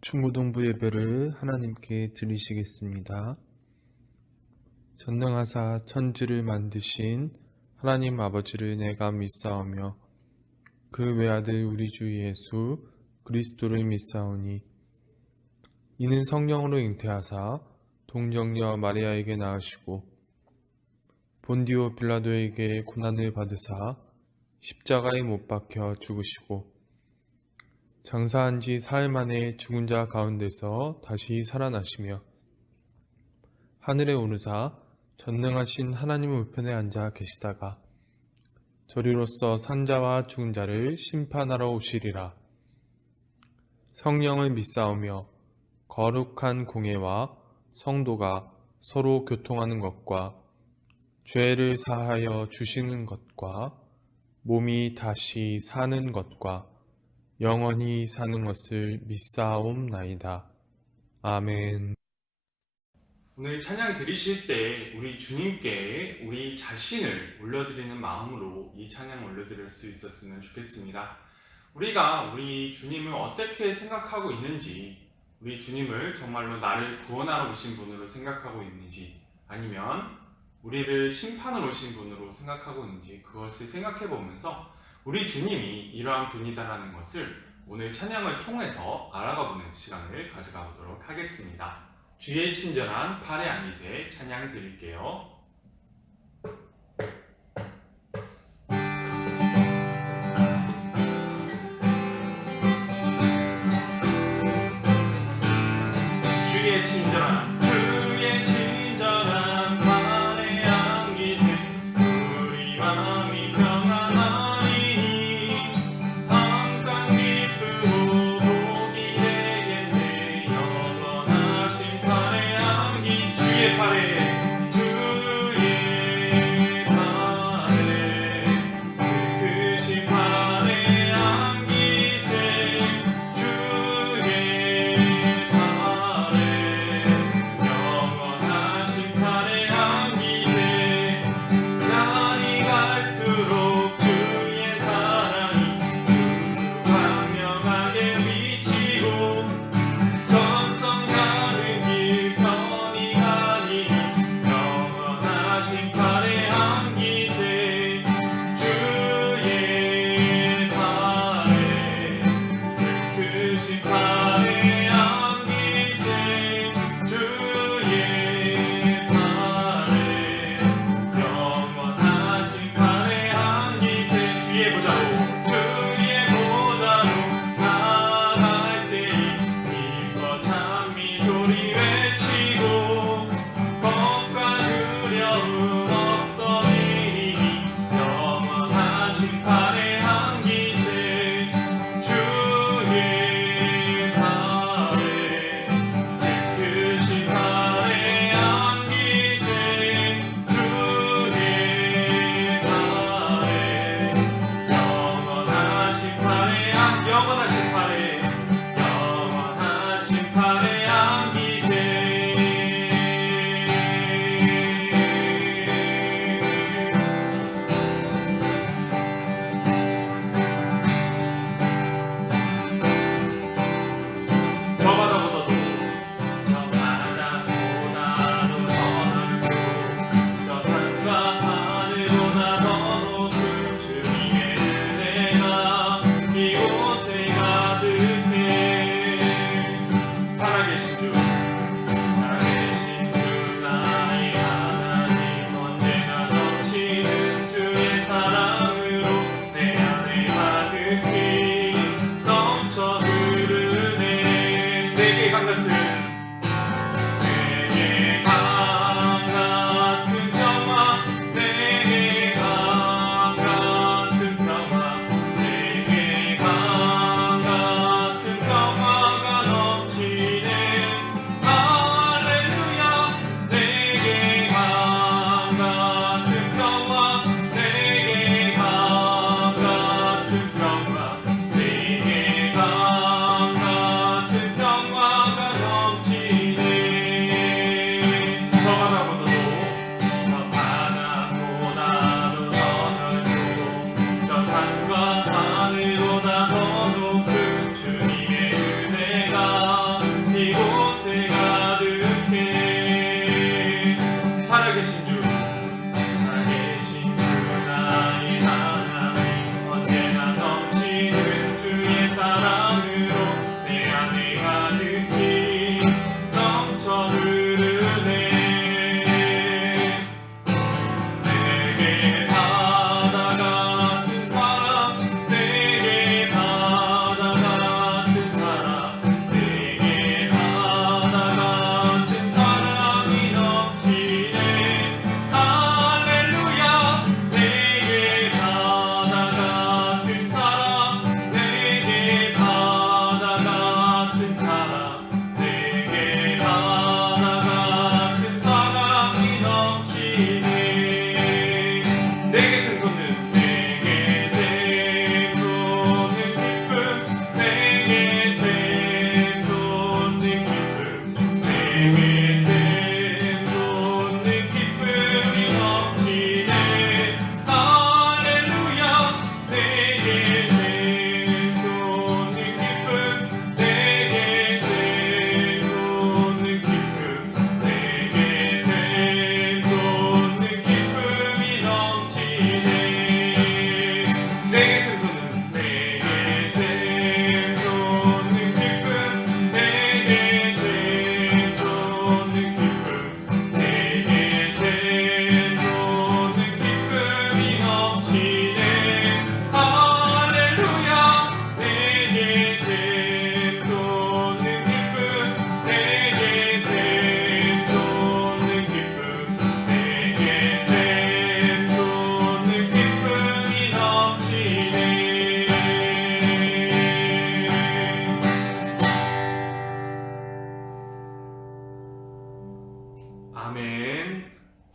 중고등부 예배를 하나님께 드리시겠습니다. 전능하사 천지를 만드신 하나님 아버지를 내가 믿사오며 그 외아들 우리 주 예수 그리스도를 믿사오니 이는 성령으로 잉태하사 동정녀 마리아에게 낳으시고 본디오 빌라도에게 고난을 받으사 십자가에 못 박혀 죽으시고 장사한 지 사흘 만에 죽은 자 가운데서 다시 살아나시며 하늘에 오르사 전능하신 하나님 우편에 앉아 계시다가 저리로서 산자와 죽은 자를 심판하러 오시리라. 성령을 믿사오며 거룩한 공예와 성도가 서로 교통하는 것과 죄를 사하여 주시는 것과 몸이 다시 사는 것과 영원히 사는 것을 믿사옵나이다. 아멘. 오늘 찬양 드리실 때 우리 주님께 우리 자신을 올려드리는 마음으로 이 찬양 올려드릴 수 있었으면 좋겠습니다. 우리가 우리 주님을 어떻게 생각하고 있는지, 우리 주님을 정말로 나를 구원하러 오신 분으로 생각하고 있는지, 아니면 우리를 심판하러 오신 분으로 생각하고 있는지, 그것을 생각해 보면서 우리 주님이 이러한 분이다라는 것을 오늘 찬양을 통해서 알아가보는 시간을 가져가 보도록 하겠습니다. 주의 친절한 팔의 안깃에 찬양 드릴게요. 주의 친절한 팔의 안깃에 우리 마음이 평안하리니 항상 기쁘고 복이 되겠네. 영원하신 팔의 안깃, 주의 팔에 크신 팔의 안깃에 주의 팔에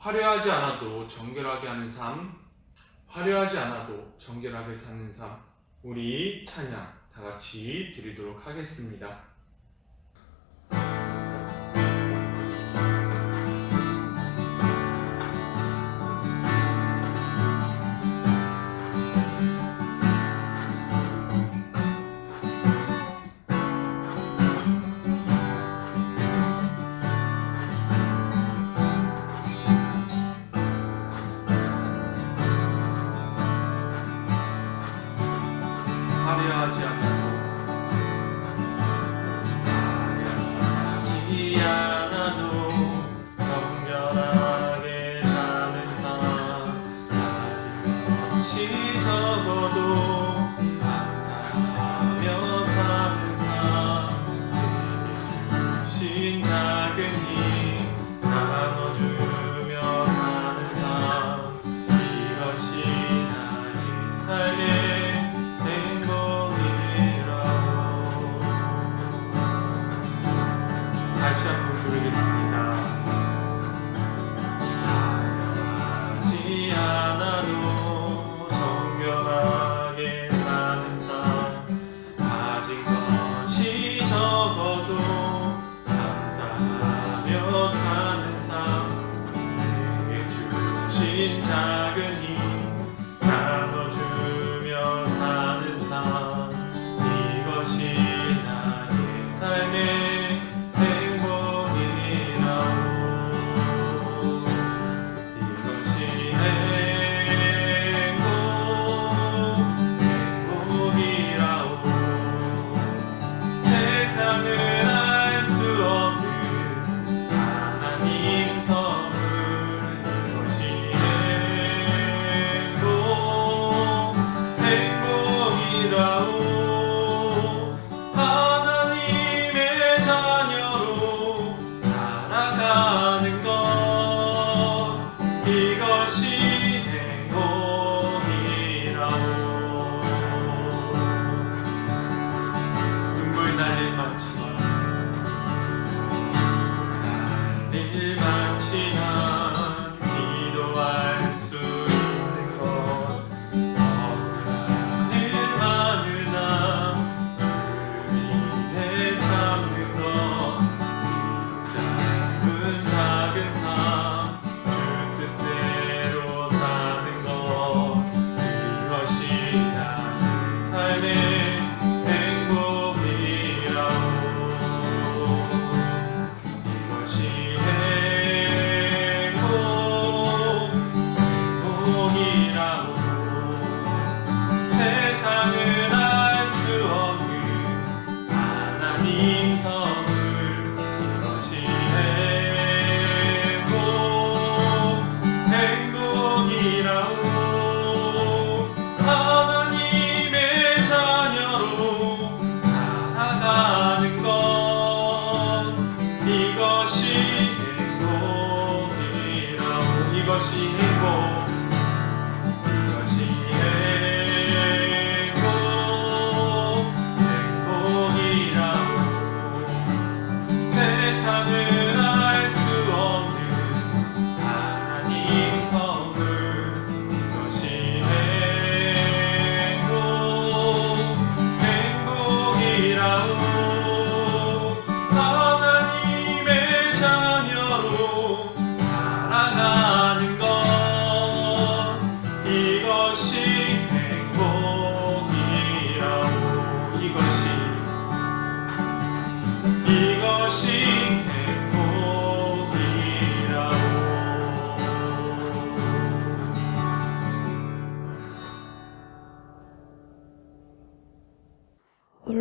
화려하지 않아도 정결하게 하는 삶, 화려하지 않아도 정결하게 사는 삶, 우리 찬양 다 같이 드리도록 하겠습니다. 화려하지 않아도 정결하게 사는 삶, 가진 것이 적어도 감사하며 사는 삶, 내게 주신 작은 힘 나눠주며 사는 삶, 이것이 나의 삶의 다시 한번 부르겠습니다. 화려하지 않아도 정결하게 사는 삶, 가진 것이 적어도 감사하며 사는 삶, 내게 주신 작은 힘 나눠주며 사는 삶, 이것이 나의 삶의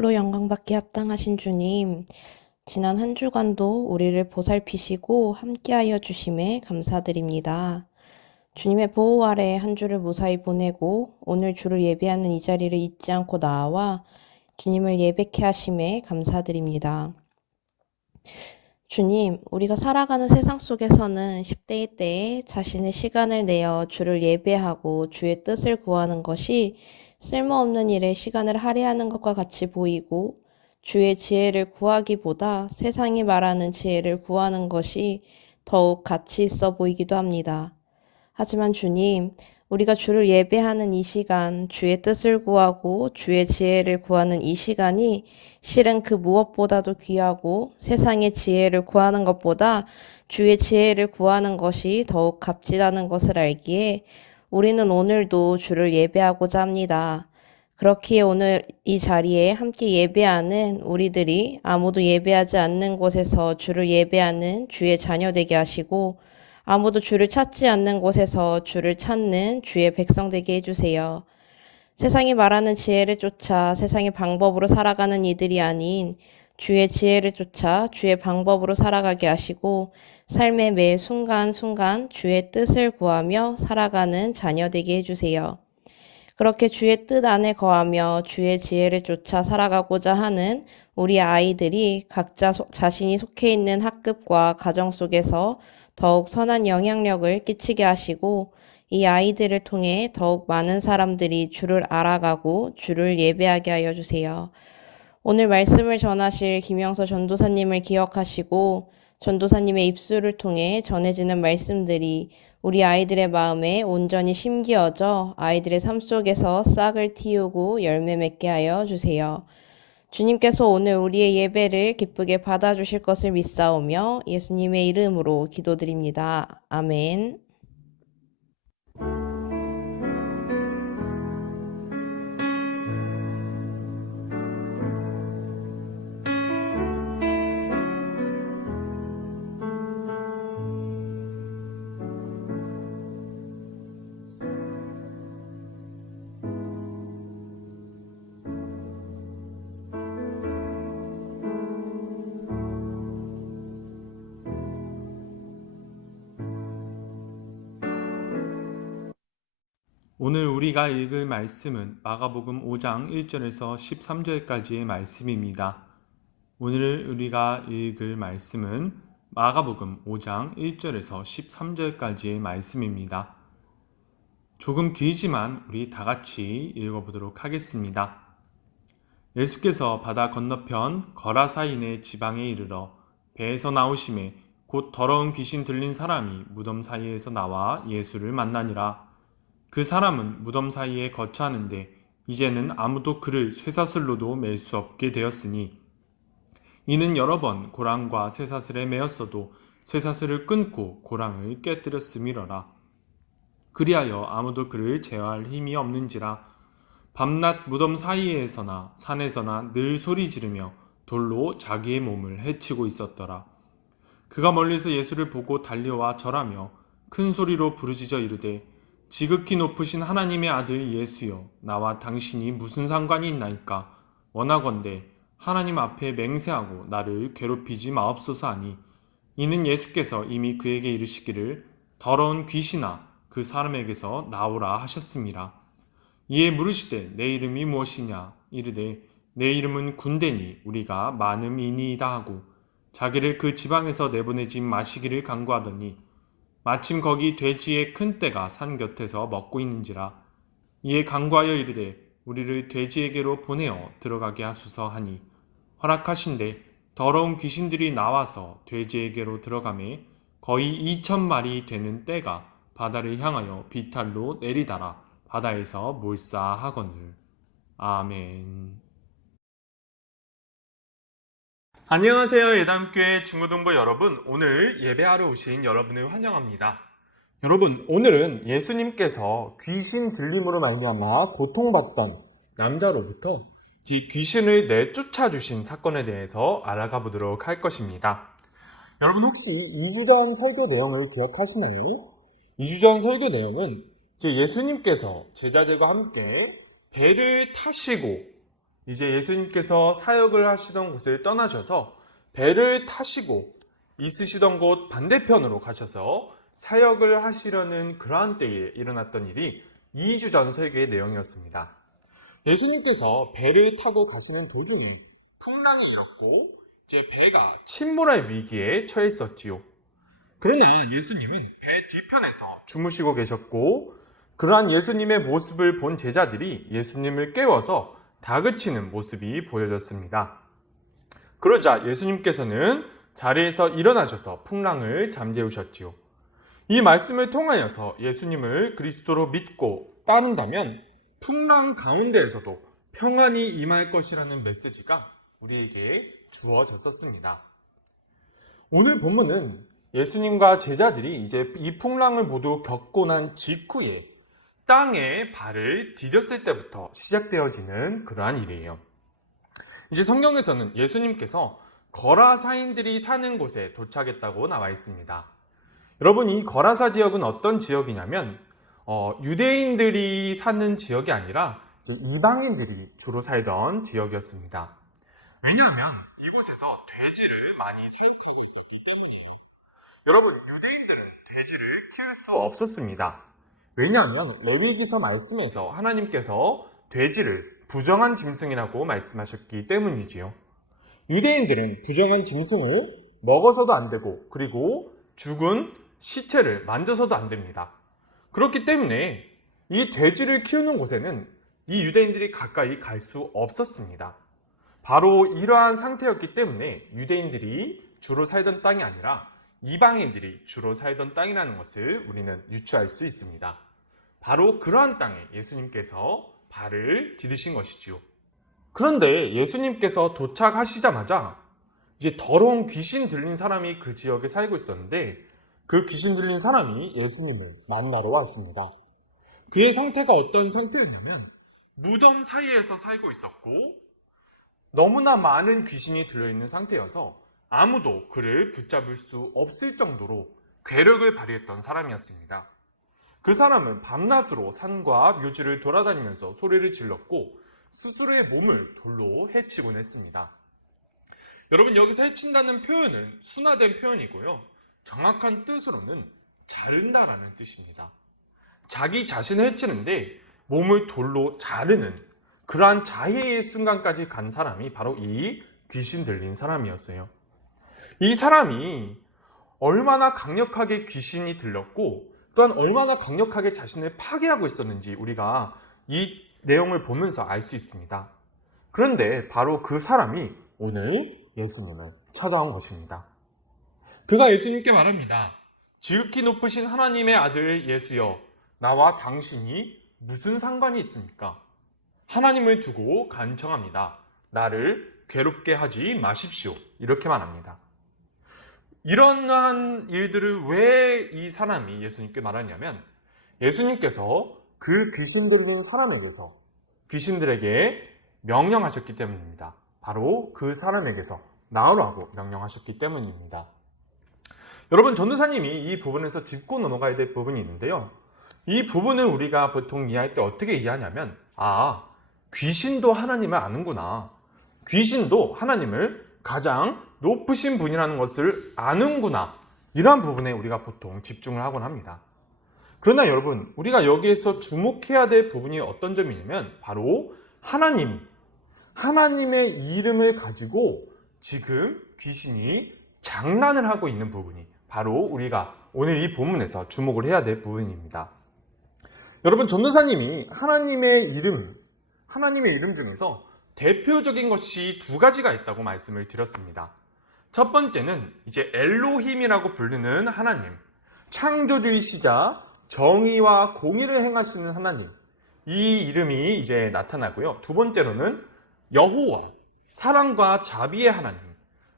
홀로 영광받기 합당하신 주님, 지난 한 주간도 우리를 보살피시고 함께하여 주심에 감사드립니다. 주님의 보호 아래 한 주를 무사히 보내고 오늘 주를 예배하는 이 자리를 잊지 않고 나와 주님을 예배케 하심에 감사드립니다. 주님, 우리가 살아가는 세상 속에서는 10대의 때에 자신의 시간을 내어 주를 예배하고 주의 뜻을 구하는 것이 쓸모없는 일에 시간을 할애하는 것과 같이 보이고 주의 지혜를 구하기보다 세상이 말하는 지혜를 구하는 것이 더욱 가치 있어 보이기도 합니다. 하지만 주님, 우리가 주를 예배하는 이 시간, 주의 뜻을 구하고 주의 지혜를 구하는 이 시간이 실은 그 무엇보다도 귀하고 세상의 지혜를 구하는 것보다 주의 지혜를 구하는 것이 더욱 값지다는 것을 알기에 우리는 오늘도 주를 예배하고자 합니다. 그렇기에 오늘 이 자리에 함께 예배하는 우리들이 아무도 예배하지 않는 곳에서 주를 예배하는 주의 자녀 되게 하시고 아무도 주를 찾지 않는 곳에서 주를 찾는 주의 백성 되게 해주세요. 세상이 말하는 지혜를 쫓아 세상의 방법으로 살아가는 이들이 아닌 주의 지혜를 쫓아 주의 방법으로 살아가게 하시고 삶의 매 순간순간 주의 뜻을 구하며 살아가는 자녀 되게 해주세요. 그렇게 주의 뜻 안에 거하며 주의 지혜를 쫓아 살아가고자 하는 우리 아이들이 각자 자신이 속해 있는 학급과 가정 속에서 더욱 선한 영향력을 끼치게 하시고 이 아이들을 통해 더욱 많은 사람들이 주를 알아가고 주를 예배하게 하여 주세요. 오늘 말씀을 전하실 김영서 전도사님을 기억하시고 전도사님의 입술을 통해 전해지는 말씀들이 우리 아이들의 마음에 온전히 심기어져 아이들의 삶 속에서 싹을 틔우고 열매 맺게 하여 주세요. 주님께서 오늘 우리의 예배를 기쁘게 받아주실 것을 믿사오며 예수님의 이름으로 기도드립니다. 아멘. 오늘 우리가 읽을 말씀은 마가복음 5장 1절에서 13절까지의 말씀입니다. 오늘 우리가 읽을 말씀은 마가복음 5장 1절에서 13절까지의 말씀입니다. 조금 길지만 우리 다 같이 읽어보도록 하겠습니다. 예수께서 바다 건너편 거라사인의 지방에 이르러 배에서 나오심에 곧 더러운 귀신 들린 사람이 무덤 사이에서 나와 예수를 만나니라. 그 사람은 무덤 사이에 거처하는데 이제는 아무도 그를 쇠사슬로도 맬 수 없게 되었으니 이는 여러 번 고랑과 쇠사슬에 매었어도 쇠사슬을 끊고 고랑을 깨뜨렸음이러라. 그리하여 아무도 그를 제어할 힘이 없는지라. 밤낮 무덤 사이에서나 산에서나 늘 소리 지르며 돌로 자기의 몸을 해치고 있었더라. 그가 멀리서 예수를 보고 달려와 절하며 큰 소리로 부르짖어 이르되 지극히 높으신 하나님의 아들 예수여, 나와 당신이 무슨 상관이 있나이까? 원하건대 하나님 앞에 맹세하고 나를 괴롭히지 마옵소서 하니 이는 예수께서 이미 그에게 이르시기를 더러운 귀신아 그 사람에게서 나오라 하셨습니다. 이에 물으시되 내 이름이 무엇이냐? 이르되 내 이름은 군대니 우리가 많음이니이다 하고 자기를 그 지방에서 내보내지 마시기를 간구하더니 마침 거기 돼지의 큰 떼가 산 곁에서 먹고 있는지라. 이에 간구하여 이르되 우리를 돼지에게로 보내어 들어가게 하소서 하니 허락하신대 더러운 귀신들이 나와서 돼지에게로 들어가매 거의 2,000마리 되는 떼가 바다를 향하여 비탈로 내리다라 바다에서 몰사하거늘. 아멘. 안녕하세요. 예담교회 중고등부 여러분, 오늘 예배하러 오신 여러분을 환영합니다. 여러분, 오늘은 예수님께서 귀신 들림으로 말미암아 고통받던 남자로부터 귀신을 내쫓아 주신 사건에 대해서 알아가 보도록 할 것입니다. 여러분, 혹시 2주 전 설교 내용을 기억하시나요? 2주 전 설교 내용은 예수님께서 제자들과 함께 배를 타시고 이제 예수님께서 사역을 하시던 곳을 떠나셔서 배를 타시고 있으시던 곳 반대편으로 가셔서 사역을 하시려는 그러한 때에 일어났던 일이 2주 전 설교의 내용이었습니다. 예수님께서 배를 타고 가시는 도중에 풍랑이 일었고 이제 배가 침몰할 위기에 처해 있었지요. 그러나 예수님은 배 뒤편에서 주무시고 계셨고 그러한 예수님의 모습을 본 제자들이 예수님을 깨워서 다그치는 모습이 보여졌습니다. 그러자 예수님께서는 자리에서 일어나셔서 풍랑을 잠재우셨지요. 이 말씀을 통하여서 예수님을 그리스도로 믿고 따른다면 풍랑 가운데에서도 평안이 임할 것이라는 메시지가 우리에게 주어졌었습니다. 오늘 본문은 예수님과 제자들이 이제 이 풍랑을 모두 겪고 난 직후에 땅에 발을 디뎠을 때부터 시작되어지는 그러한 일이에요. 이제 성경에서는 예수님께서 거라사인들이 사는 곳에 도착했다고 나와 있습니다. 여러분, 이 거라사 지역은 어떤 지역이냐면 유대인들이 사는 지역이 아니라 이제 이방인들이 주로 살던 지역이었습니다. 왜냐하면 이곳에서 돼지를 많이 사육하고 있었기 때문이에요. 여러분, 유대인들은 돼지를 키울 수 없었습니다. 왜냐하면 레위기서 말씀에서 하나님께서 돼지를 부정한 짐승이라고 말씀하셨기 때문이지요. 유대인들은 부정한 짐승을 먹어서도 안 되고 그리고 죽은 시체를 만져서도 안 됩니다. 그렇기 때문에 이 돼지를 키우는 곳에는 이 유대인들이 가까이 갈 수 없었습니다. 바로 이러한 상태였기 때문에 유대인들이 주로 살던 땅이 아니라 이방인들이 주로 살던 땅이라는 것을 우리는 유추할 수 있습니다. 바로 그러한 땅에 예수님께서 발을 디디신 것이지요. 그런데 예수님께서 도착하시자마자 이제 더러운 귀신 들린 사람이 그 지역에 살고 있었는데 그 귀신 들린 사람이 예수님을 만나러 왔습니다. 그의 상태가 어떤 상태였냐면 무덤 사이에서 살고 있었고 너무나 많은 귀신이 들려있는 상태여서 아무도 그를 붙잡을 수 없을 정도로 괴력을 발휘했던 사람이었습니다. 그 사람은 밤낮으로 산과 묘지를 돌아다니면서 소리를 질렀고 스스로의 몸을 돌로 해치곤 했습니다. 여러분, 여기서 해친다는 표현은 순화된 표현이고요. 정확한 뜻으로는 자른다라는 뜻입니다. 자기 자신을 해치는데 몸을 돌로 자르는 그러한 자해의 순간까지 간 사람이 바로 이 귀신 들린 사람이었어요. 이 사람이 얼마나 강력하게 귀신이 들렸고 또한 얼마나 강력하게 자신을 파괴하고 있었는지 우리가 이 내용을 보면서 알 수 있습니다. 그런데 바로 그 사람이 오늘 예수님을 찾아온 것입니다. 그가 예수님께 말합니다. 지극히 높으신 하나님의 아들 예수여, 나와 당신이 무슨 상관이 있습니까? 하나님을 두고 간청합니다. 나를 괴롭게 하지 마십시오. 이렇게 말합니다. 이러한 일들을 왜 이 사람이 예수님께 말하냐면 예수님께서 그 귀신 들린 사람에게서 귀신들에게 명령하셨기 때문입니다. 바로 그 사람에게서 나오라고 명령하셨기 때문입니다. 여러분, 전도사님이 이 부분에서 짚고 넘어가야 될 부분이 있는데요. 이 부분을 우리가 보통 이해할 때 어떻게 이해하냐면 귀신도 하나님을 아는구나. 귀신도 하나님을 가장 높으신 분이라는 것을 아는구나. 이러한 부분에 우리가 보통 집중을 하곤 합니다. 그러나 여러분, 우리가 여기에서 주목해야 될 부분이 어떤 점이냐면 바로 하나님의 이름을 가지고 지금 귀신이 장난을 하고 있는 부분이 바로 우리가 오늘 이 본문에서 주목을 해야 될 부분입니다. 여러분, 전도사님이 하나님의 이름 중에서 대표적인 것이 두 가지가 있다고 말씀을 드렸습니다. 첫 번째는 이제 엘로힘이라고 부르는 하나님, 창조주이시자 정의와 공의를 행하시는 하나님, 이 이름이 이제 나타나고요. 두 번째로는 여호와, 사랑과 자비의 하나님,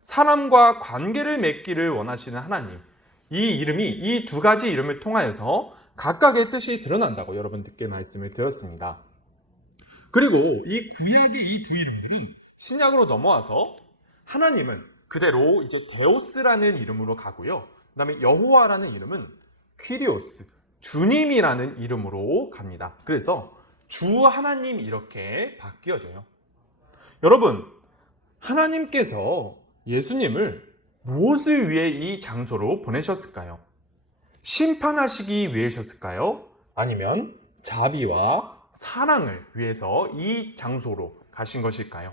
사람과 관계를 맺기를 원하시는 하나님, 이 두 가지 이름을 통하여서 각각의 뜻이 드러난다고 여러분들께 말씀을 드렸습니다. 그리고 이 구약의 이 두 이름들이 신약으로 넘어와서 하나님은 그대로 이제 데오스라는 이름으로 가고요. 그 다음에 여호와라는 이름은 퀴리오스, 주님이라는 이름으로 갑니다. 그래서 주 하나님 이렇게 바뀌어져요. 여러분, 하나님께서 예수님을 무엇을 위해 이 장소로 보내셨을까요? 심판하시기 위해셨을까요? 아니면 자비와 사랑을 위해서 이 장소로 가신 것일까요?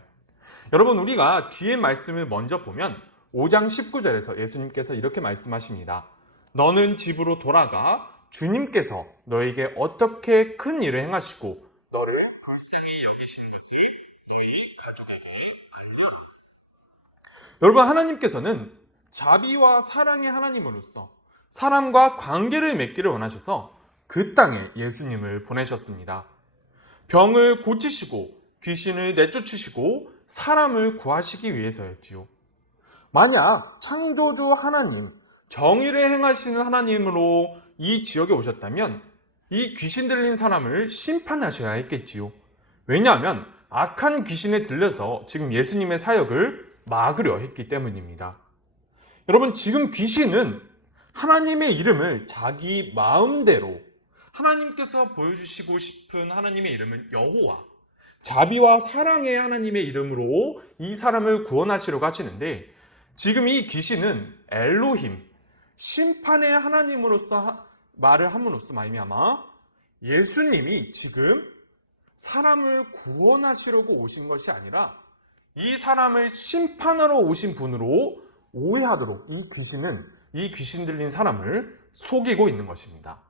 여러분, 우리가 뒤에 말씀을 먼저 보면 5장 19절에서 예수님께서 이렇게 말씀하십니다. 너는 집으로 돌아가 주님께서 너에게 어떻게 큰 일을 행하시고 너를 불쌍히 여기신 것을 너희 가족에게 알려라. 여러분, 하나님께서는 자비와 사랑의 하나님으로서 사람과 관계를 맺기를 원하셔서 그 땅에 예수님을 보내셨습니다. 병을 고치시고 귀신을 내쫓으시고 사람을 구하시기 위해서였지요. 만약 창조주 하나님, 정의를 행하시는 하나님으로 이 지역에 오셨다면 이 귀신 들린 사람을 심판하셔야 했겠지요. 왜냐하면 악한 귀신에 들려서 지금 예수님의 사역을 막으려 했기 때문입니다. 여러분, 지금 귀신은 하나님의 이름을 자기 마음대로, 하나님께서 보여주시고 싶은 하나님의 이름은 여호와, 자비와 사랑의 하나님의 이름으로 이 사람을 구원하시려고 하시는데, 지금 이 귀신은 엘로힘, 심판의 하나님으로서 말을 함으로써 말미암아 예수님이 지금 사람을 구원하시려고 오신 것이 아니라 이 사람을 심판하러 오신 분으로 오해하도록 이 귀신은 이 귀신 들린 사람을 속이고 있는 것입니다.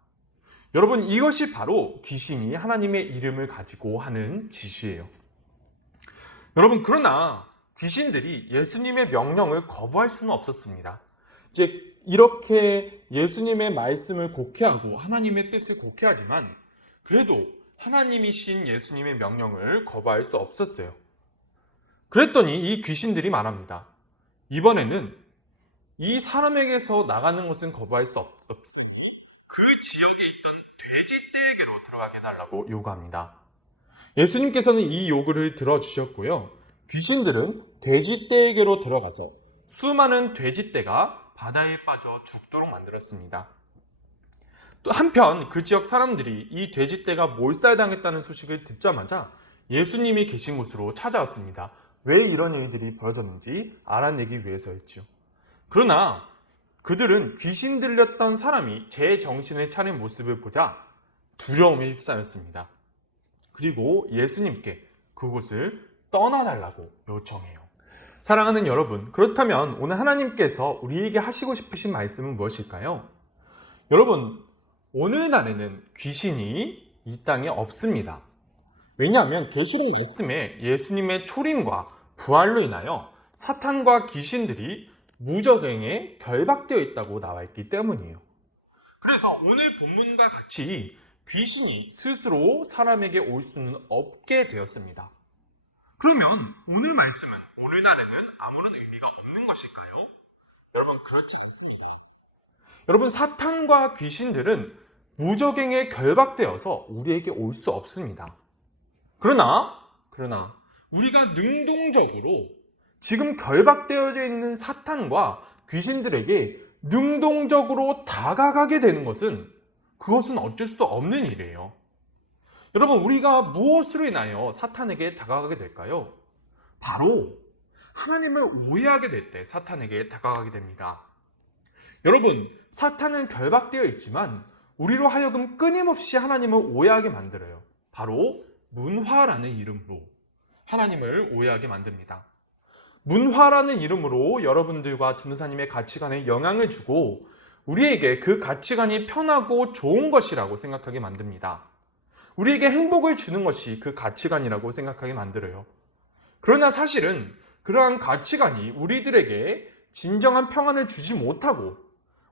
여러분, 이것이 바로 귀신이 하나님의 이름을 가지고 하는 짓이에요. 여러분, 그러나 귀신들이 예수님의 명령을 거부할 수는 없었습니다. 이제 이렇게 예수님의 말씀을 곡해하고 하나님의 뜻을 곡해하지만 그래도 하나님이신 예수님의 명령을 거부할 수 없었어요. 그랬더니 이 귀신들이 말합니다. 이번에는 이 사람에게서 나가는 것은 거부할 수 없으니 그 지역에 있던 돼지떼에게로 들어가게 해달라고 요구합니다. 예수님께서는 이 요구를 들어주셨고요. 귀신들은 돼지떼에게로 들어가서 수많은 돼지떼가 바다에 빠져 죽도록 만들었습니다. 또 한편 그 지역 사람들이 이 돼지떼가 몰살당했다는 소식을 듣자마자 예수님이 계신 곳으로 찾아왔습니다. 왜 이런 일들이 벌어졌는지 알아내기 위해서였죠. 그러나 그들은 귀신 들렸던 사람이 제 정신을 차린 모습을 보자 두려움에 휩싸였습니다. 그리고 예수님께 그곳을 떠나달라고 요청해요. 사랑하는 여러분, 그렇다면 오늘 하나님께서 우리에게 하시고 싶으신 말씀은 무엇일까요? 여러분, 오늘날에는 귀신이 이 땅에 없습니다. 왜냐하면 계시록 말씀에 예수님의 초림과 부활로 인하여 사탄과 귀신들이 무적행에 결박되어 있다고 나와 있기 때문이에요. 그래서 오늘 본문과 같이 귀신이 스스로 사람에게 올 수는 없게 되었습니다. 그러면 오늘 말씀은 오늘날에는 아무런 의미가 없는 것일까요? 여러분, 그렇지 않습니다. 여러분, 사탄과 귀신들은 무적행에 결박되어서 우리에게 올 수 없습니다. 그러나 우리가 능동적으로 지금 결박되어져 있는 사탄과 귀신들에게 능동적으로 다가가게 되는 그것은 어쩔 수 없는 일이에요. 여러분, 우리가 무엇으로 인하여 사탄에게 다가가게 될까요? 바로 하나님을 오해하게 될 때 사탄에게 다가가게 됩니다. 여러분, 사탄은 결박되어 있지만 우리로 하여금 끊임없이 하나님을 오해하게 만들어요. 바로 문화라는 이름으로 하나님을 오해하게 만듭니다. 문화라는 이름으로 여러분들과 전도사님의 가치관에 영향을 주고 우리에게 그 가치관이 편하고 좋은 것이라고 생각하게 만듭니다. 우리에게 행복을 주는 것이 그 가치관이라고 생각하게 만들어요. 그러나 사실은 그러한 가치관이 우리들에게 진정한 평안을 주지 못하고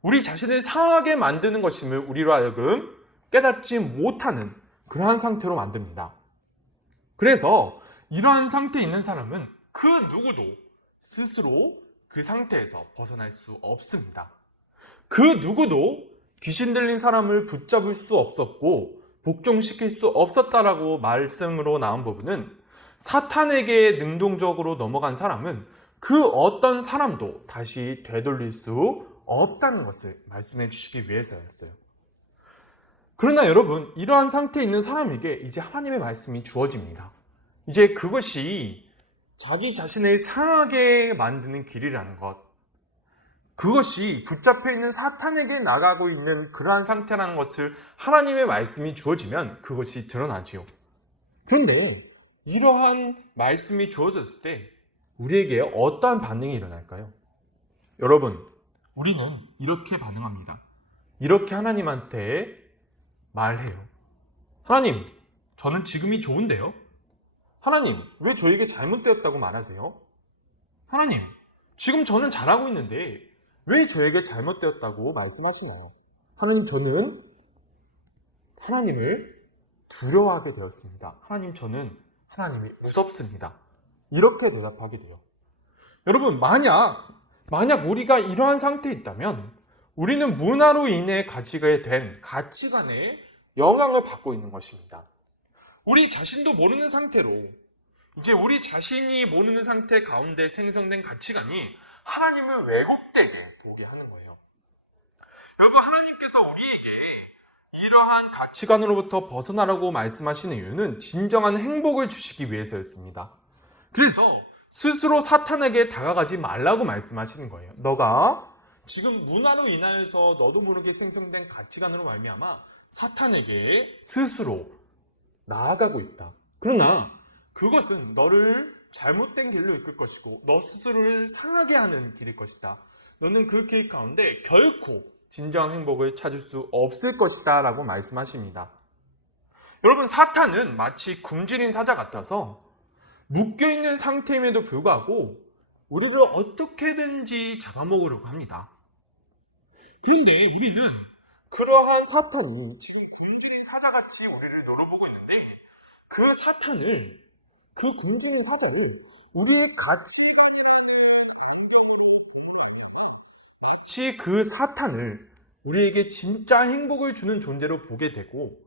우리 자신을 상하게 만드는 것임을 우리로 하여금 깨닫지 못하는 그러한 상태로 만듭니다. 그래서 이러한 상태에 있는 사람은 그 누구도 스스로 그 상태에서 벗어날 수 없습니다. 그 누구도 귀신 들린 사람을 붙잡을 수 없었고 복종시킬 수 없었다라고 말씀으로 나온 부분은 사탄에게 능동적으로 넘어간 사람은 그 어떤 사람도 다시 되돌릴 수 없다는 것을 말씀해 주시기 위해서였어요. 그러나 여러분, 이러한 상태에 있는 사람에게 이제 하나님의 말씀이 주어집니다. 이제 그것이 자기 자신을 상하게 만드는 길이라는 것, 그것이 붙잡혀 있는 사탄에게 나가고 있는 그러한 상태라는 것을 하나님의 말씀이 주어지면 그것이 드러나지요. 그런데 이러한 말씀이 주어졌을 때 우리에게 어떠한 반응이 일어날까요? 여러분, 우리는 이렇게 반응합니다. 이렇게 하나님한테 말해요. 하나님, 저는 지금이 좋은데요? 하나님, 왜 저에게 잘못되었다고 말하세요? 하나님, 지금 저는 잘하고 있는데 왜 저에게 잘못되었다고 말씀하시나요? 하나님, 저는 하나님을 두려워하게 되었습니다. 하나님, 저는 하나님이 무섭습니다. 이렇게 대답하게 돼요. 여러분, 만약 우리가 이러한 상태에 있다면 우리는 문화로 인해 가지게 된 가치관에 영향을 받고 있는 것입니다. 우리 자신도 모르는 상태로, 이제 우리 자신이 모르는 상태 가운데 생성된 가치관이 하나님을 왜곡되게 보게 하는 거예요. 여러분, 하나님께서 우리에게 이러한 가치관으로부터 벗어나라고 말씀하시는 이유는 진정한 행복을 주시기 위해서였습니다. 그래서 스스로 사탄에게 다가가지 말라고 말씀하시는 거예요. 너가 지금 문화로 인하여서 너도 모르게 생성된 가치관으로 말미암아 사탄에게 스스로 나아가고 있다. 그러나 그것은 너를 잘못된 길로 이끌 것이고 너 스스로를 상하게 하는 길일 것이다. 너는 그 길 가운데 결코 진정한 행복을 찾을 수 없을 것이다 라고 말씀하십니다. 여러분, 사탄은 마치 굶주린 사자 같아서 묶여있는 상태임에도 불구하고 우리를 어떻게든지 잡아먹으려고 합니다. 그런데 우리는 그러한 사탄이 지금 굶주린 사자같이 우리를 노려보고 있는데 그 굶주린 사자를 우리의 마치 그 사탄을 우리에게 진짜 행복을 주는 존재로 보게 되고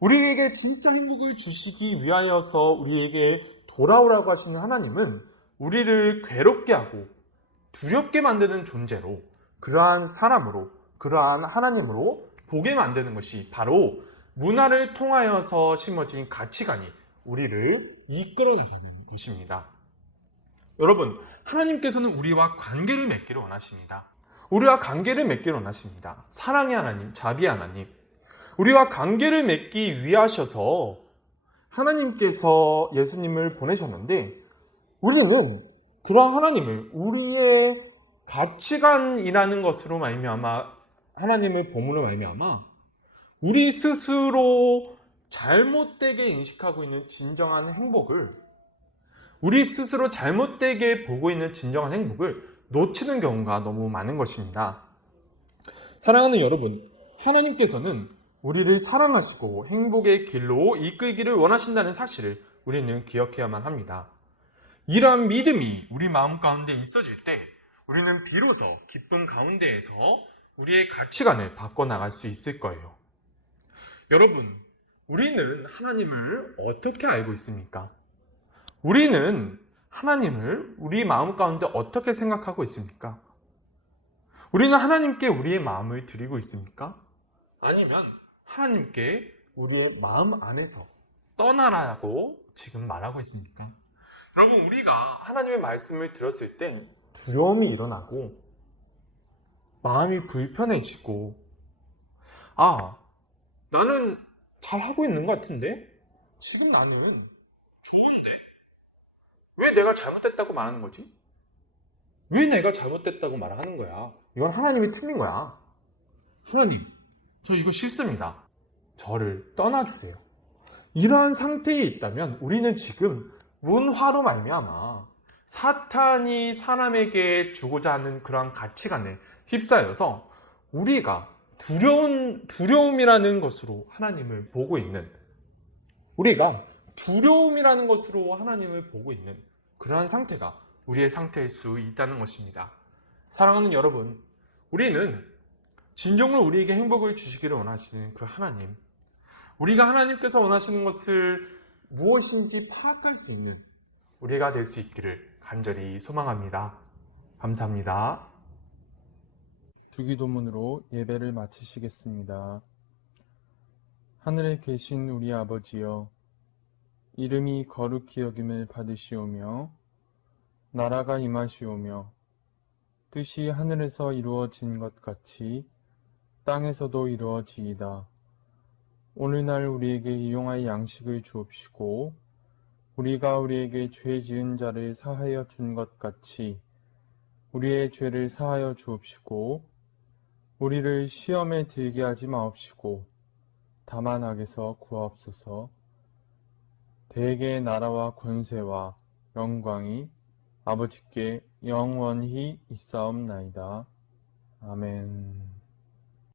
우리에게 진짜 행복을 주시기 위하여서 우리에게 돌아오라고 하시는 하나님은 우리를 괴롭게 하고 두렵게 만드는 존재로, 그러한 사람으로, 그러한 하나님으로 보게 만드는 것이 바로 문화를 통하여서 심어진 가치관이 우리를 이끌어 나가는 것입니다. 여러분, 하나님께서는 우리와 관계를 맺기를 원하십니다. 우리와 관계를 맺기를 원하십니다. 사랑의 하나님, 자비의 하나님, 우리와 관계를 맺기 위하셔서 하나님께서 예수님을 보내셨는데 우리는 그런 하나님을 우리의 가치관이라는 것으로 말미암아 하나님을 보므로 말미암아 우리 스스로 잘못되게 인식하고 있는 진정한 행복을, 우리 스스로 잘못되게 보고 있는 진정한 행복을 놓치는 경우가 너무 많은 것입니다. 사랑하는 여러분, 하나님께서는 우리를 사랑하시고 행복의 길로 이끌기를 원하신다는 사실을 우리는 기억해야만 합니다. 이러한 믿음이 우리 마음 가운데 있어질 때 우리는 비로소 기쁨 가운데에서 우리의 가치관을 바꿔나갈 수 있을 거예요. 여러분, 우리는 하나님을 어떻게 알고 있습니까? 우리는 하나님을 우리 마음 가운데 어떻게 생각하고 있습니까? 우리는 하나님께 우리의 마음을 드리고 있습니까? 아니면 하나님께 우리의 마음 안에서 떠나라고 지금 말하고 있습니까? 여러분, 우리가 하나님의 말씀을 들었을 땐 두려움이 일어나고 마음이 불편해지고 나는 잘하고 있는 것 같은데 지금 나는 좋은데 왜 내가 잘못됐다고 말하는 거지? 왜 내가 잘못됐다고 말하는 거야? 이건 하나님이 틀린 거야. 하나님, 저 이거 싫습니다. 저를 떠나주세요. 이러한 상태에 있다면 우리는 지금 문화로 말미암아 사탄이 사람에게 주고자 하는 그러한 가치관에 휩싸여서 우리가 두려움이라는 것으로 하나님을 보고 있는, 우리가 두려움이라는 것으로 하나님을 보고 있는 그러한 상태가 우리의 상태일 수 있다는 것입니다. 사랑하는 여러분, 우리는 진정으로 우리에게 행복을 주시기를 원하시는 그 하나님, 우리가 하나님께서 원하시는 것을 무엇인지 파악할 수 있는 우리가 될 수 있기를 간절히 소망합니다. 감사합니다. 주기도문으로 예배를 마치시겠습니다. 하늘에 계신 우리 아버지여, 이름이 거룩히 여김을 받으시오며 나라가 임하시오며 뜻이 하늘에서 이루어진 것 같이 땅에서도 이루어지이다. 오늘날 우리에게 일용할 양식을 주옵시고 우리가 우리에게 죄 지은 자를 사하여 준 것 같이 우리의 죄를 사하여 주옵시고 우리를 시험에 들게 하지 마옵시고 다만 악에서 구하옵소서. 대개의 나라와 권세와 영광이 아버지께 영원히 있사옵나이다. 아멘.